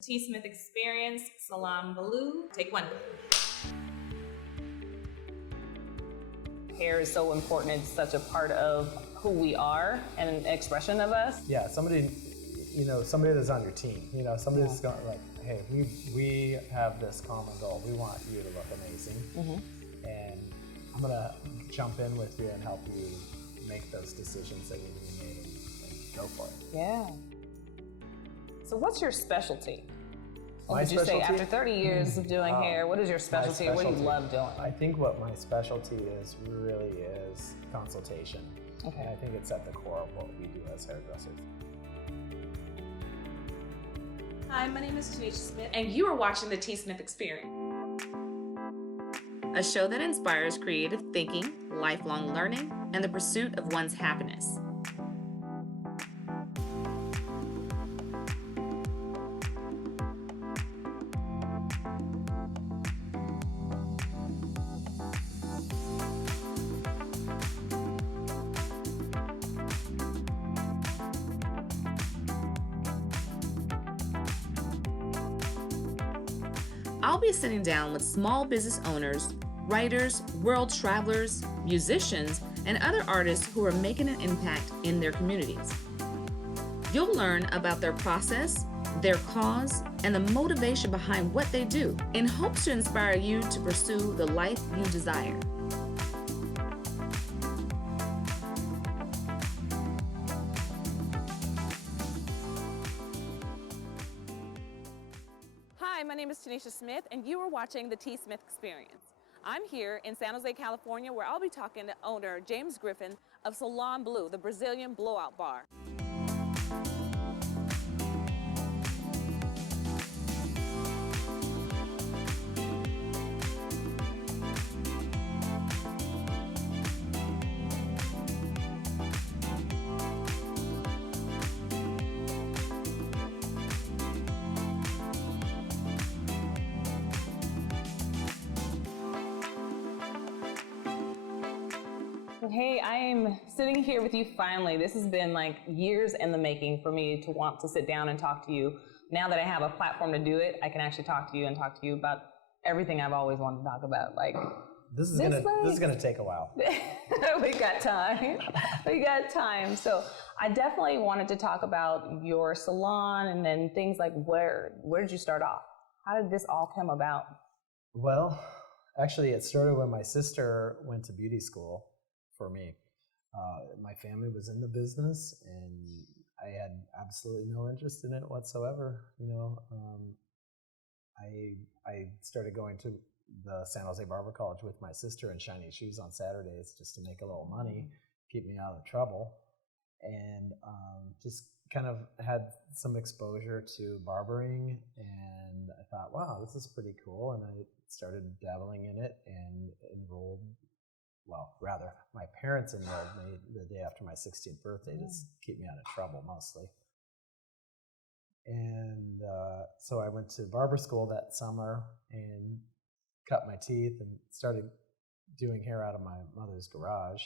T. Smith Experience, Salon Blue. Take one. Hair is so important. It's such a part of who we are and an expression of us. Yeah, somebody that's on your team. Somebody that's going like, hey, we have this common goal. We want you to look amazing, and I'm gonna jump in with you and help you make those decisions that need to be made and go for it. Yeah. So what's your specialty? My Would you say specialty? after 30 years of doing hair, what is your specialty? What do you love doing? I think what my specialty is consultation. Okay. And I think it's at the core of what we do as hairdressers. Hi, my name is Tanisha Smith, and you are watching the T. Smith Experience, a show that inspires creative thinking, lifelong learning, and the pursuit of one's happiness. I'll be sitting down with small business owners, writers, world travelers, musicians, and other artists who are making an impact in their communities. You'll learn about their process, their cause, and the motivation behind what they do in hopes to inspire you to pursue the life you desire. Hi, my name is Tanisha Smith, and you are watching the T. Smith Experience. I'm here in San Jose, California, where I'll be talking to owner James Griffin of Salon Blue, the Brazilian Blowout Bar. Hey, I'm sitting here with you finally. This has been like years in the making for me to want to sit down and talk to you. Now that I have a platform to do it, I can actually talk to you and talk to you about everything I've always wanted to talk about. Like This is gonna take a while. we got time. We got time. So I definitely wanted to talk about your salon and then things like where did you start off? How did this all come about? Well, actually, it started when my sister went to beauty school for me. My family was in the business, and I had absolutely no interest in it whatsoever. I started going to the San Jose Barber College with my sister in shiny shoes on Saturdays just to make a little money, keep me out of trouble, and just kind of had some exposure to barbering, and I thought, wow, this is pretty cool, and I started dabbling in it and enrolled. Well, rather, my parents enrolled me the day after my 16th birthday to keep me out of trouble, mostly. And so I went to barber school that summer and cut my teeth and started doing hair out of my mother's garage.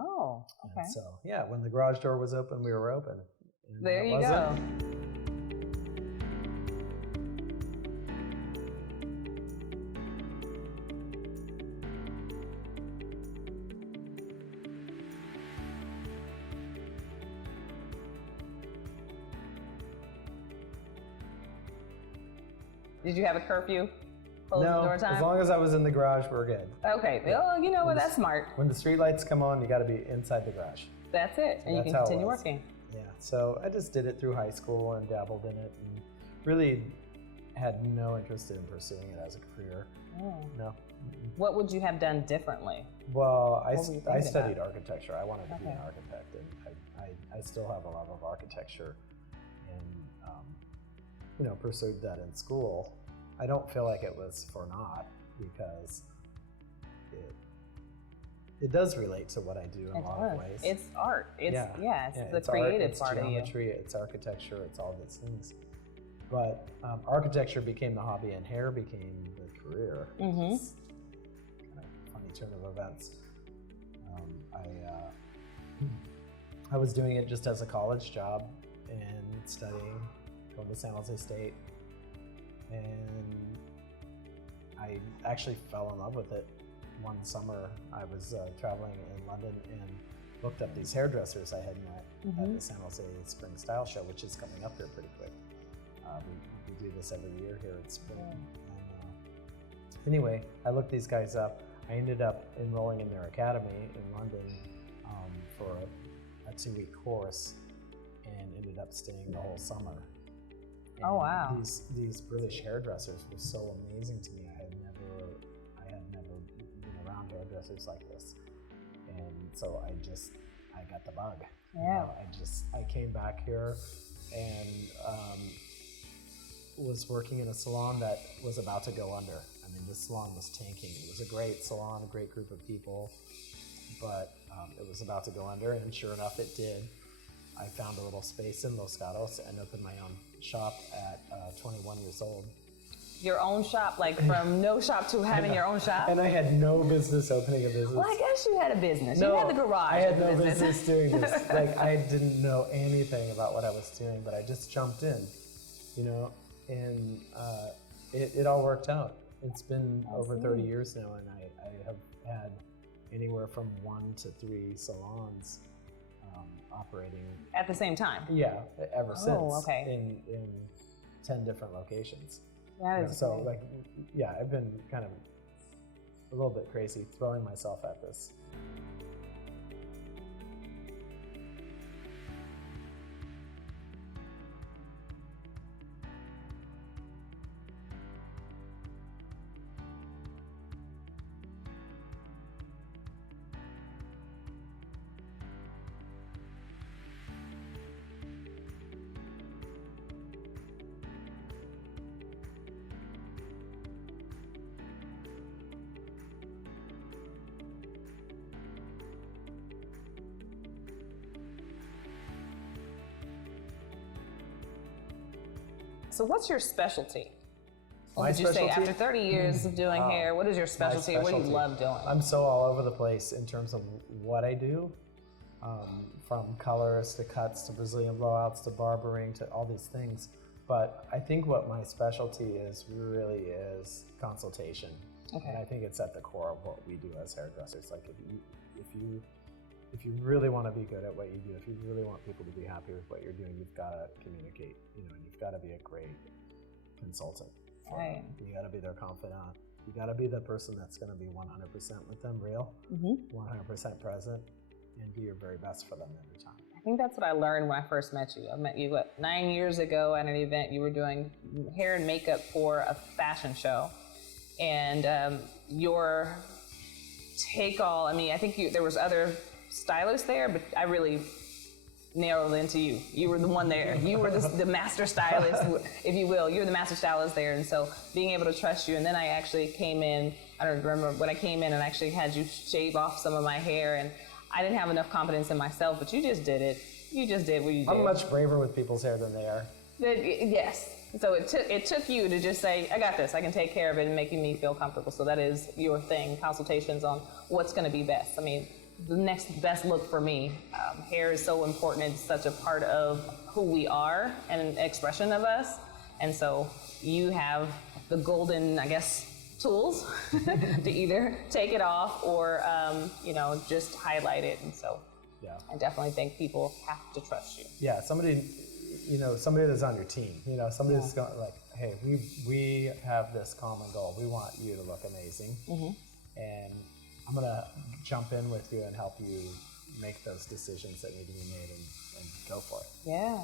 Oh, okay. And so, yeah, when the garage door was open, we were open. And there you go. Did you have a curfew? Close the door time? As long as I was in the garage, we're good. Okay. Yeah. Oh, you know what? That's smart. When the street lights come on, you got to be inside the garage. That's it, and you can continue working. Yeah. So I just did it through high school and dabbled in it, and really had no interest in pursuing it as a career. Oh. No. What would you have done differently? Well, I studied architecture. I wanted to be an architect, and I still have a love of architecture, and pursued that in school. I don't feel like it was for naught, because it does relate to what I do in a lot of ways. It's art. It's the creative part of you. It's geometry, it's architecture, it's all these things. But architecture became the hobby and hair became the career. Mm-hmm. It's kind of funny turn of events. I was doing it just as a college job and studying, going to San Jose State, and I actually fell in love with it. One summer I was traveling in London and looked up these hairdressers I had met at the San Jose Spring Style Show, which is coming up here pretty quick. We do this every year here at Spring. And, anyway, I looked these guys up. I ended up enrolling in their academy in London for a 2-week course, and ended up staying the whole summer. And oh wow! These British hairdressers were so amazing to me. I had never been around hairdressers like this, and so I got the bug. Yeah. I came back here and was working in a salon that was about to go under. I mean, this salon was tanking. It was a great salon, a great group of people, but it was about to go under, and sure enough, it did. I found a little space in Los Gatos and opened my own shop at 21 years old. Your own shop, like from no shop to having your own shop? And I had no business opening a business. Well, I guess you had a business. No, you had the garage. I had no business doing this. Like, I didn't know anything about what I was doing, but I just jumped in, you know, and it all worked out. It's been over 30 years now, and I have had anywhere from 1 to 3 salons operating at the same time. Yeah, ever since. Okay. In 10 different locations. That is so great. like, yeah, I've been kind of a little bit crazy throwing myself at this. So what's your specialty? What My would you say specialty? after 30 years of doing hair, what is your specialty? What do you love doing? I'm so all over the place in terms of what I do, from colors to cuts to Brazilian blowouts to barbering to all these things. But I think what my specialty is really is consultation. Okay. And I think it's at the core of what we do as hairdressers. Like if you really want to be good at what you do, if you really want people to be happy with what you're doing, you've got to communicate, you know, and you've got to be a great consultant. Right. You got to be their confidant. You got to be the person that's going to be 100% with them, real, 100% present, and do your very best for them every time. I think that's what I learned when I first met you. I met you, 9 years ago at an event. You were doing hair and makeup for a fashion show. And your take-all, I mean, I think there was other stylists there, but I really narrowed into you. You were the one there. You were the master stylist, if you will. You're the master stylist there. And so being able to trust you. And then I actually came in, I don't remember when I came in and actually had you shave off some of my hair. And I didn't have enough confidence in myself, but you just did it. You just did what you did. I'm much braver with people's hair than they are. Yes. So it took you to just say, I got this. I can take care of it, and making me feel comfortable. So that is your thing, consultations on what's going to be best. I mean, the next best look for me. Hair is so important. It's such a part of who we are and an expression of us. And so you have the golden, I guess, tools to either take it off or, just highlight it. And so Yeah. I definitely think people have to trust you. Yeah, somebody that's on your team, somebody that's going like, hey, we have this common goal. We want you to look amazing. And I'm going to jump in with you and help you make those decisions that need to be made and go for it. Yeah.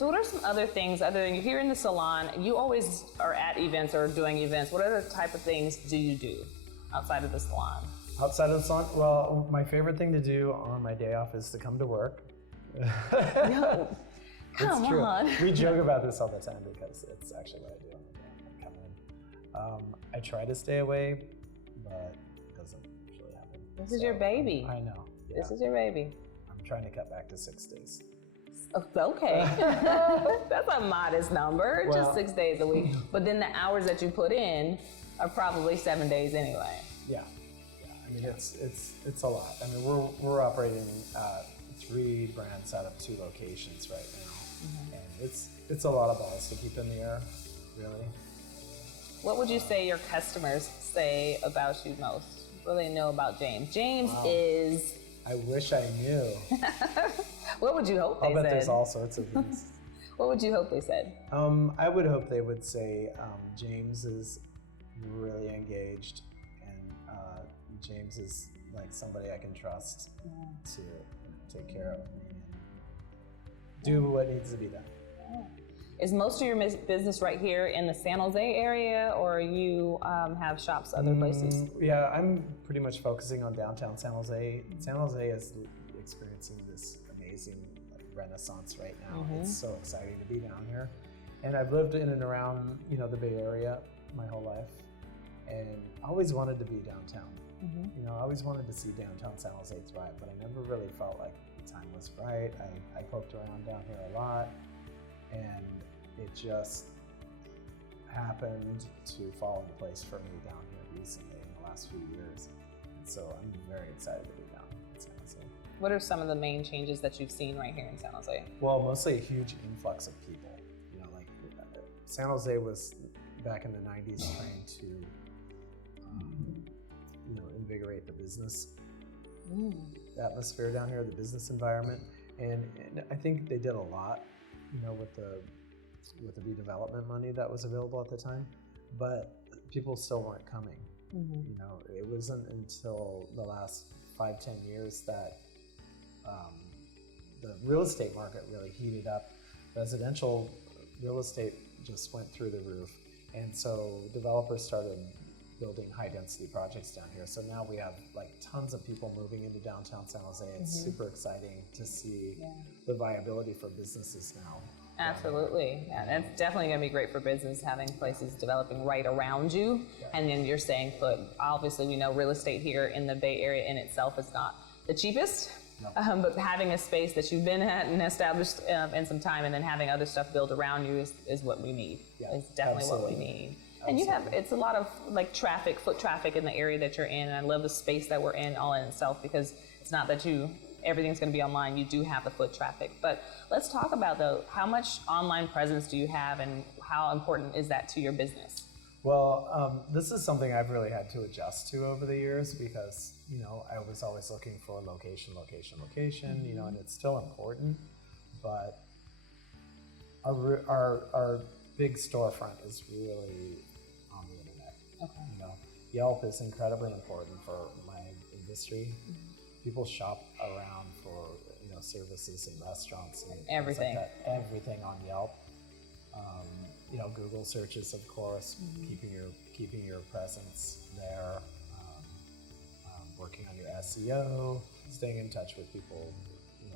So what are some other things, other than you're here in the salon, you always are at events or doing events. What other type of things do you do outside of the salon? Outside of the salon, well, my favorite thing to do on my day off is to come to work. No, come on. We joke about this all the time because it's actually what I do on the day off. I come in. I try to stay away, but it doesn't usually happen. This is your baby. I know. Yeah. This is your baby. I'm trying to cut back to 6 days. Okay, that's a modest number, Well, just 6 days a week. But then the hours that you put in are probably 7 days anyway. Yeah. I mean, it's a lot. I mean, we're operating 3 brands out of 2 locations right now, and it's a lot of balls to keep in the air, really. What would you say your customers say about you most? What do they know about James? James is. I wish I knew. What would you hope they I'll bet said? there's all sorts of things. What would you hope they said? I would hope they would say James is really engaged, and James is like somebody I can trust to take care of me and do what needs to be done. Is most of your business right here in the San Jose area, or you have shops other places? Yeah, I'm pretty much focusing on downtown San Jose. San Jose is experiencing this amazing renaissance right now. It's so exciting to be down here. And I've lived in and around, the Bay Area my whole life, and I always wanted to be downtown. I always wanted to see downtown San Jose thrive, but I never really felt like the time was right. I poked around down here a lot, and it just happened to fall into place for me down here recently in the last few years. And so I'm very excited to be down in San Jose. What are some of the main changes that you've seen right here in San Jose? Well, mostly a huge influx of people. San Jose was back in the 90s trying to invigorate the business atmosphere down here, the business environment. And I think they did a lot, with the redevelopment money that was available at the time, but people still weren't coming. It wasn't until the last 5-10 years that the real estate market really heated up. Residential real estate just went through the roof, and so developers started building high-density projects down here. So now we have tons of people moving into downtown San Jose. It's super exciting to see the viability for businesses now. Absolutely. Yeah, that's definitely going to be great for business, having places developing right around you. And then you're staying put. Obviously, we know real estate here in the Bay Area in itself is not the cheapest. But having a space that you've been at and established in some time, and then having other stuff built around you is what we need. It's definitely what we need. And it's a lot of foot traffic in the area that you're in. And I love the space that we're in all in itself, because it's not that everything's going to be online. You do have the foot traffic. But let's talk about how much online presence do you have, and how important is that to your business? Well, this is something I've really had to adjust to over the years, because I was always looking for location, and it's still important, but our big storefront is really on the internet. Okay. Yelp is incredibly important for my industry. People shop around for services in restaurants and everything. Like that. Everything on Yelp. Google searches, of course, keeping your presence there, working on your SEO, staying in touch with people,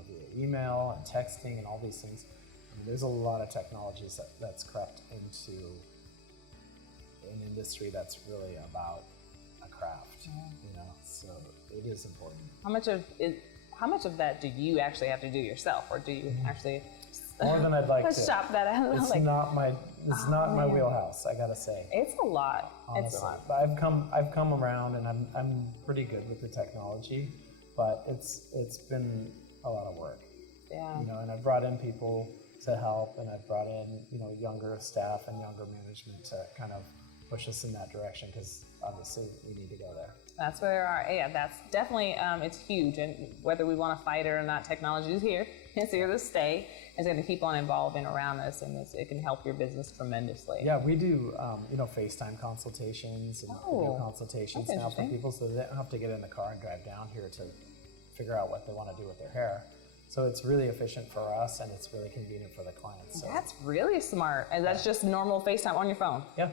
via email and texting and all these things. I mean, there's a lot of technologies that's crept into an industry that's really about a craft, so it is important. How much of that do you actually have to do yourself, or do you actually more than I'd like to shop that out? It's not my wheelhouse, I gotta say. It's a lot. Honestly. It's a lot. But I've come around, and I'm pretty good with the technology, but it's been a lot of work. Yeah. And I've brought in people to help, and I've brought in younger staff and younger management to kind of push us in that direction, because obviously we need to go there. That's where that's definitely, it's huge, and whether we want to fight it or not, technology is here. It's here to stay. It's going to keep on evolving around us, and it can help your business tremendously. Yeah, we do, FaceTime consultations and video consultations now for people, so they don't have to get in the car and drive down here to figure out what they want to do with their hair. So it's really efficient for us, and it's really convenient for the clients. So That's really smart. And that's just normal FaceTime on your phone? yeah,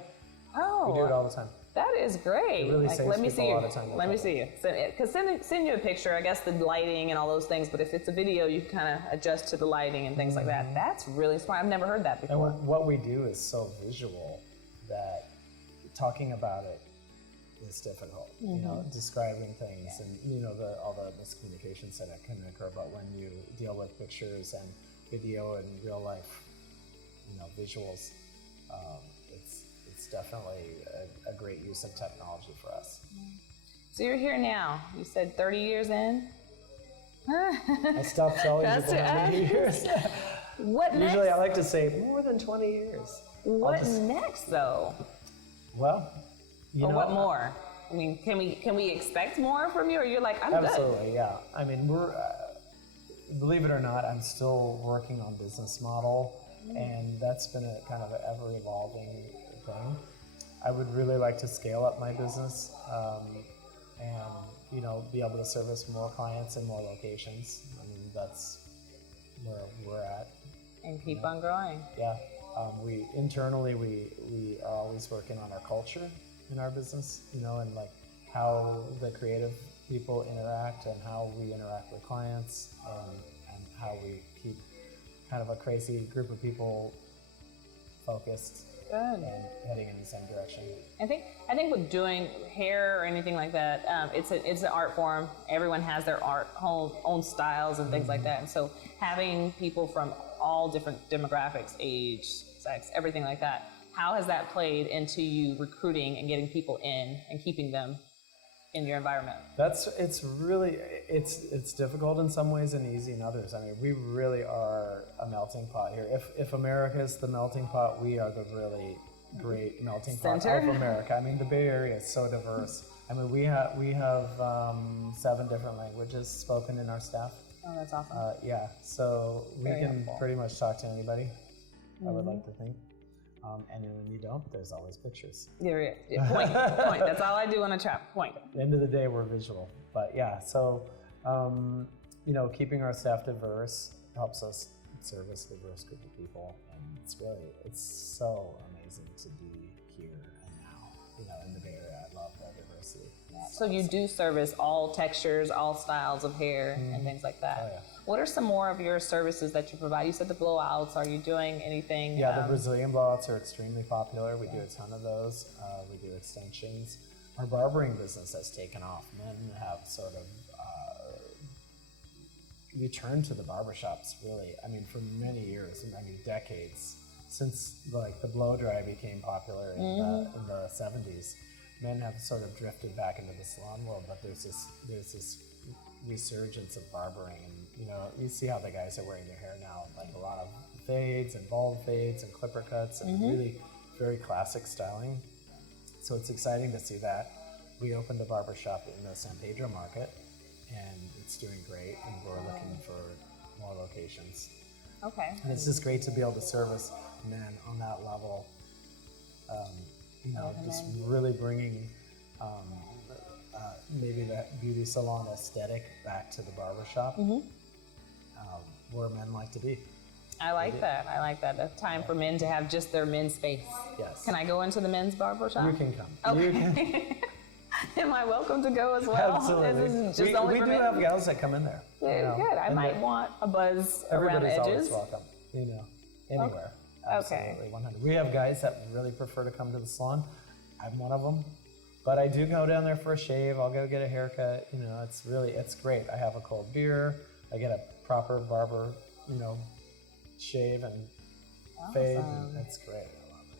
Oh. we do it all the time. That is great. It really saves let me people see a you. lot of time. Let me see you. Because send you a picture, I guess the lighting and all those things, but if it's a video, you kind of adjust to the lighting and things like that. That's really smart. I've never heard that And before. what we do is so visual that talking about it is difficult. You know, describing things and all the miscommunications that can occur. But when you deal with pictures and video and real life, visuals, it's definitely a great use of technology for us. So you're here now. You said 30 years in? I stopped telling people how many years. What next? Usually I like to say more than 20 years. What next, though? Well, What more? I mean, can we expect more from you, or you're like, I'm absolutely, yeah. I mean, we're believe it or not, I'm still working on business model, and that's been a kind of an ever evolving thing. I would really like to scale up my business, and be able to service more clients in more locations. I mean, that's where we're at. And keep on growing. Yeah. We internally we are always working on our culture in our business, and like how the creative people interact and how we interact with clients, and how we keep kind of a crazy group of people focused Good. and heading in the same direction. I think with doing hair or anything like that, it's an art form. Everyone has their own styles and things like that, and so having people from all different demographics, age, sex, everything like that. How has that played into you recruiting and getting people in and keeping them in your environment? It's difficult in some ways and easy in others. I mean, we really are a melting pot here. If America is the melting pot, we are the really great melting pot of America. I mean, the Bay Area is so diverse. I mean, we have 7 different languages spoken in our staff. Oh, that's awesome. Yeah, so we Very can helpful. pretty much talk to anybody, I would like to think. And then when you don't, there's always pictures. Point. That's all I do on a chat. Point. At the end of the day, we're visual. But yeah, so, keeping our staff diverse helps us service a diverse group of people. And it's so amazing to be here and now, in the Bay Area. I love that diversity. So you do service all textures, all styles of hair and things like that. Oh, yeah. What are some more of your services that you provide? You said the blowouts. Are you doing anything? Yeah, the Brazilian blowouts are extremely popular. We do a ton of those. We do extensions. Our barbering business has taken off. Men have sort of returned to the barbershops, really. I mean, for many years, decades, since the blow dry became popular in the 70s. Men have sort of drifted back into the salon world, but there's this resurgence of barbering, and you see how the guys are wearing their hair now, like a lot of fades and bald fades and clipper cuts and really very classic styling. So it's exciting to see that. We opened a barbershop in the San Pedro market, and it's doing great, and we're looking for more locations. Okay. And it's just great to be able to service men on that level. Just really bringing maybe that beauty salon aesthetic back to the barbershop, where men like to be. I like that. That's time for men to have just their men's space. Yes. Can I go into the men's barbershop? You can come. Okay. You can. Am I welcome to go as well? Absolutely. This is just only we for do men? have gals that come in there. Good. I might want a buzz around Everybody's edges. always welcome. Anywhere. Okay. Absolutely, 100. We have guys that really prefer to come to the salon. I'm one of them. But I do go down there for a shave. I'll go get a haircut. It's great. I have a cold beer. I get a proper barber, shave and fade. And it's great.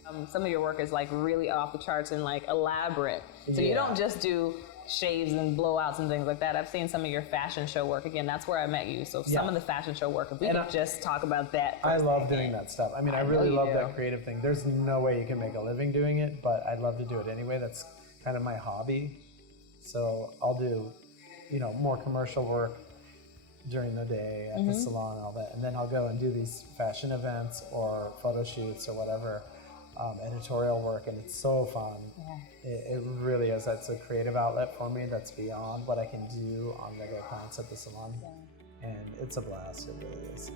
I love it. Some of your work is really off the charts and elaborate. So you don't just do shaves and blowouts and things like that. I've seen some of your fashion show work. Again, that's where I met you. So some of the fashion show work, if we could just talk about that. I love doing that stuff. I really love that creative thing. There's no way you can make a living doing it, but I'd love to do it anyway. That's kind of my hobby. So I'll do, more commercial work during the day at the salon and all that. And then I'll go and do these fashion events or photo shoots or whatever, editorial work, and it's so fun. It really is. That's a creative outlet for me that's beyond what I can do on regular clients at the salon. and it's a blast. It really is.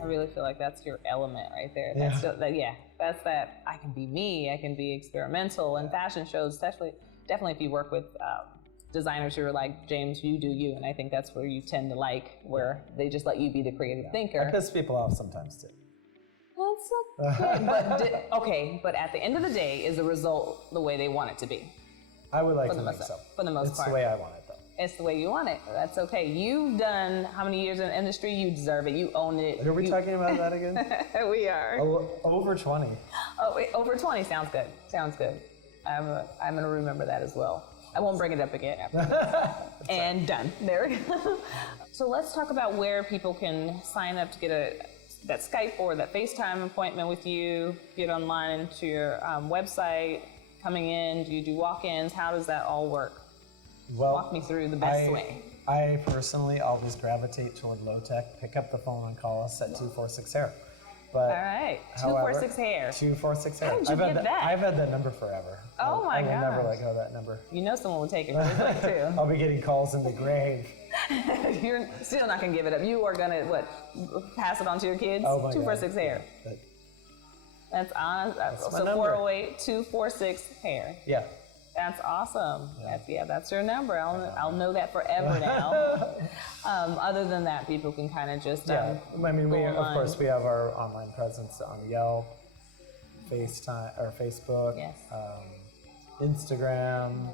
I really feel like that's your element right there. Yeah. That's that. I can be me. I can be experimental. And fashion shows, definitely if you work with designers who are like, James, you do you. And I think that's where you tend to like, where they just let you be the creative thinker. I piss people off sometimes too. That's okay. But at the end of the day, is the result the way they want it to be? I would like to think so. For the most part. It's the way I want it, though. It's the way you want it. That's okay. You've done how many years in the industry? You deserve it. You own it. Are we talking about that again? We are. Over 20. Oh, wait, over 20 sounds good. Sounds good. I'm going to remember that as well. I won't bring it up again after this. And done. There we go. So let's talk about where people can sign up to get that Skype or that FaceTime appointment with you, get online into your website, coming in. Do you do walk-ins? How does that all work? Well, walk me through the best way. I personally always gravitate toward low tech. Pick up the phone and call us at 246-HAIR. But all right, 246-HAIR. 246-HAIR. How did you get that? I've had that number forever. Oh my God. I will never let go of that number. You know someone will take it really quick too. I'll be getting calls in the grave. You're still not gonna give it up. You are gonna pass it on to your kids? Oh my 246-HAIR. God. That's honest. my So number. 408-246-HAIR. Yeah. That's awesome. That's your number. I'll know that forever now. Other than that, people can kind of just I mean, go of course we have our online presence on Yelp, FaceTime or Facebook, Yes. Instagram,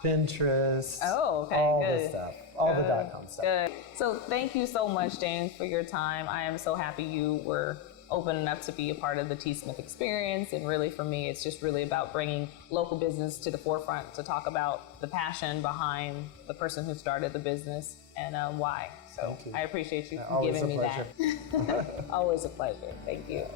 Pinterest. Oh, okay, all good. the stuff, all the .com stuff. Good. So thank you so much, James, for your time. I am so happy you were open enough to be a part of the T. Smith experience. And really for me, it's just really about bringing local business to the forefront to talk about the passion behind the person who started the business and why. So I appreciate you giving me that. Always a pleasure. Always a pleasure. Thank you.